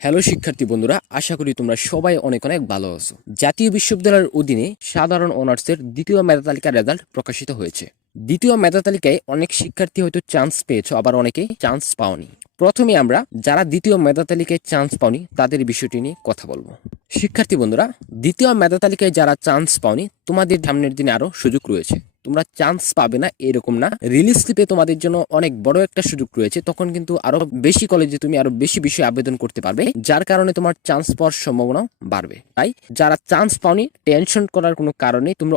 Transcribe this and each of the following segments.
Hello শিক্ষার্থী বন্ধুরা, আশা করি তোমরা সবাই অনেক অনেক ভালো আছো। জাতীয় বিশ্ববিদ্যালয়ের অধীনে সাধারণ অনার্সের দ্বিতীয় মেধা তালিকার রেজাল্ট প্রকাশিত হয়েছে। দ্বিতীয় মেধা তালিকায় অনেক শিক্ষার্থী হয়তো চান্স পেয়েছো, আবার অনেকেই চান্স পাওনি। প্রথমে আমরা যারা দ্বিতীয় মেধা তালিকায় চান্স পাওনি তাদের বিষয়টি নিয়ে কথা বলবো। শিক্ষার্থী বন্ধুরা, দ্বিতীয় মেধা তালিকায় যারা চান্স পাওনি, তোমাদের সামনের দিনে আরো সুযোগ রয়েছে। তোমরা চান্স পাবে না এরকম না, রিলিজ স্লিপে তোমাদের জন্য অনেক বড় একটা সুযোগ রয়েছে। তখন কিন্তু আরো বেশি কলেজে তুমি আরো বেশি বিষয়ে আবেদন করতে পারবে, যার কারণে তোমার চান্স পাওয়ার সম্ভাবনা বাড়বে। তাই যারা চান্স পাওনি, টেনশন করার কোনো কারণে তোমরা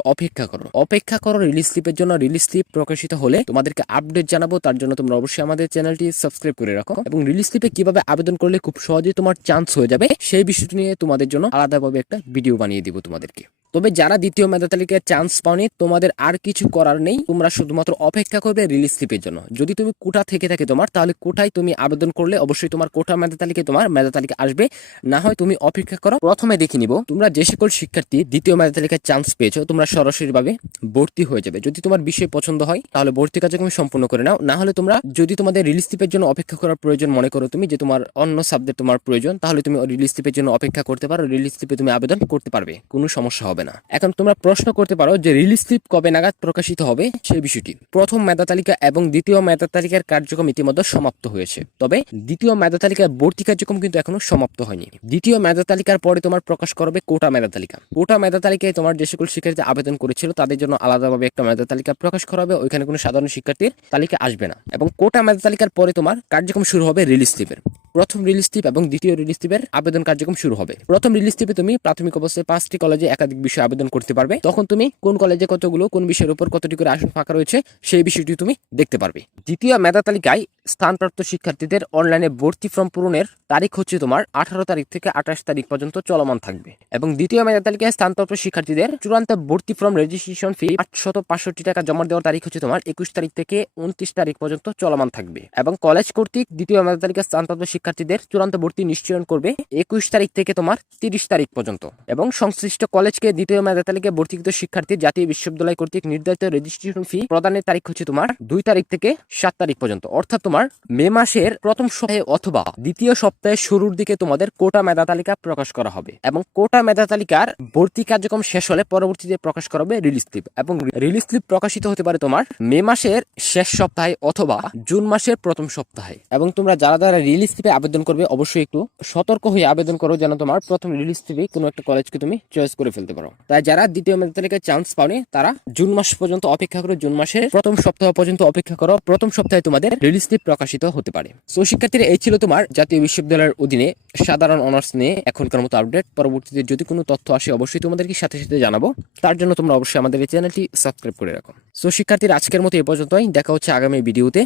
অপেক্ষা করো রিলিজ স্লিপের জন্য। রিলিজ স্লিপ প্রকাশিত হলে তোমাদেরকে আপডেট জানাবো, তার জন্য তোমরা অবশ্যই আমাদের চ্যানেলটি সাবস্ক্রাইব করে রাখো। এবং রিলিজ স্লিপে কিভাবে আবেদন করলে খুব সহজেই তোমার চান্স হয়ে যাবে সেই বিষয়টি নিয়ে তোমাদের জন্য আলাদাভাবে একটা ভিডিও বানিয়ে দিব তোমাদেরকে। তবে যারা দ্বিতীয় মেধা তালিকায় চান্স পাওনি, তোমাদের আর কিছু করার নেই, তোমরা শুধুমাত্র অপেক্ষা করবে রিলিজ স্লিপের জন্য। যদি তুমি কোটা থেকে থাকে তোমার, তাহলে কোটায় তুমি আবেদন করলে অবশ্যই তোমার কোটা মেধা তালিকায় তোমার মেধা তালিকা আসবে। না হয় তুমি অপেক্ষা করো। প্রথমে দেখে নিব তোমরা যে সকল শিক্ষার্থী দ্বিতীয় মেধা তালিকায় চান্স পেয়েছো, তোমরা সরাসরিভাবে ভর্তি হয়ে যাবে। যদি তোমার বিষয় পছন্দ হয় তাহলে ভর্তি কার্যক্রম সম্পূর্ণ করে নাও। না হলে তোমরা যদি তোমাদের রিলিজ স্লিপের জন্য অপেক্ষা করার প্রয়োজন মনে করো, তুমি যে তোমার অন্য সাবজেক্ট তোমার প্রয়োজন, তাহলে তুমি রিলিজ স্লিপের জন্য অপেক্ষা করতে পারো। রিলিজ স্লিপে তুমি আবেদন করতে পারবে, কোনো সমস্যা হবে না। এখন তোমরা প্রশ্ন করতে পারো যে রিলিজ স্লিপ কবে নাগাদ প্রকাশিত হবে সেই বিষয়টি। প্রথম মেধা তালিকা এবং দ্বিতীয় মেধা তালিকার কার্যক্রম ইতিমধ্যে সমাপ্ত হয়েছে, তবে দ্বিতীয় মেধা তালিকার ভর্তি কার্যক্রম কিন্তু এখনো সমাপ্ত হয়নি। দ্বিতীয় মেধা তালিকার পরে তোমার প্রকাশ করবে কোটা মেধা তালিকা। কোটা মেধা তালিকায় তোমার যে সকল শিক্ষার্থী আবেদন করেছিল তাদের জন্য আলাদাভাবে একটা মেধা তালিকা প্রকাশ করা হবে। ওইখানে কোনো সাধারণ শিক্ষার্থীর তালিকা আসবে না। এবং কোটা মেধা তালিকার পরে তোমার কার্যক্রম শুরু হবে রিলিজ স্লিপের। প্রথম রিলিজ স্লিপ এবং দ্বিতীয় রিলিজ স্লিপের আবেদন কার্যক্রম শুরু হবে। প্রথম রিলিজ স্লিপে তুমি প্রাথমিক অবস্থায় 5টি কলেজে একাধিক বিষয়ে আবেদন করতে পারবে। তখন তুমি কোন কলেজে কতগুলো, কোন বিষয়ের উপর কতটি করে আসন ফাঁকা রয়েছে সেই বিষয়টি তুমি দেখতে পারবে। দ্বিতীয় মেধা তালিকায় স্থানপ্রাপ্ত শিক্ষার্থীদের অনলাইনে ভর্তি ফর্ম পূরণের তারিখ হচ্ছে তোমার 18 তারিখ থেকে 28 তারিখ পর্যন্ত চলমান থাকবে। এবং দ্বিতীয় মেধা তালিকায় স্থানপ্রাপ্ত শিক্ষার্থীদের চূড়ান্ত ভর্তি ফর্ম রেজিস্ট্রেশন ফি 865 টাকা জমা দেওয়ার তারিখ হচ্ছে তোমার 21 তারিখ থেকে 29 তারিখ পর্যন্ত চলমান থাকবে। এবং কলেজ কর্তৃক দ্বিতীয় মেধা তালিকায় স্থানপ্রাপ্ত শিক্ষার্থীদের চূড়ান্ত ভর্তি নিশ্চয়ন করবে 21 তারিখ থেকে তোমার 30 তারিখ পর্যন্ত। এবং সংশ্লিষ্ট কলেজকে দ্বিতীয় মেধা তালিকায় ভর্তিকৃত শিক্ষার্থী জাতীয় বিশ্ববিদ্যালয় কর্তৃক নির্ধারিত রেজিস্ট্রেশন ফি প্রদানের তারিখ হচ্ছে তোমার 2 তারিখ থেকে 7 তারিখ পর্যন্ত। অর্থাৎ তোমার মে মাসের প্রথম সপ্তাহে অথবা দ্বিতীয় সপ্তাহের শুরুর দিকে তোমাদের কোটা মেধা তালিকা প্রকাশ করা হবে। এবং কোটা মেধা তালিকার ভর্তি কার্যক্রম শেষ হলে পরবর্তীতে প্রকাশ করা হবে রিলিজ স্লিপ। এবং রিলিজ স্লিপ প্রকাশিত হতে পারে তোমার মে মাসের শেষ সপ্তাহে অথবা জুন মাসের প্রথম সপ্তাহে। এবং তোমরা যারা রিলিজ স্লিপে আবেদন করবে অবশ্যই একটু সতর্ক হয়ে আবেদন করো, যেন তোমার প্রথম রিলিজ স্লিপে কোনো একটা কলেজকে তুমি চয়েস করে ফেলতে পারো। তাই যারা দ্বিতীয় মেধা তালিকায় চান্স পাওনি তারা জুন মাস পর্যন্ত অপেক্ষা করো, জুন মাসের প্রথম সপ্তাহ পর্যন্ত অপেক্ষা করো। প্রথম সপ্তাহে তোমাদের রিলিজ স্লিপ প্রকাশিত হতে পারে। সো শিক্ষার্থীরা, এই ছিল তোমার জাতীয় বিশ্ববিদ্যালয়ের অধীনে সাধারণ অনার্স নিয়ে এখনকার মতো আপডেট। পরবর্তীতে যদি কোনো তথ্য আসে অবশ্যই তোমাদেরকে সাথে সাথে জানাবো, তার জন্য তোমরা অবশ্যই আমাদের এই চ্যানেলটি সাবস্ক্রাইব করে রাখো। সো শিক্ষার্থীরা, আজকের মতো এ পর্যন্তই। দেখা হচ্ছে আগামী ভিডিওতে।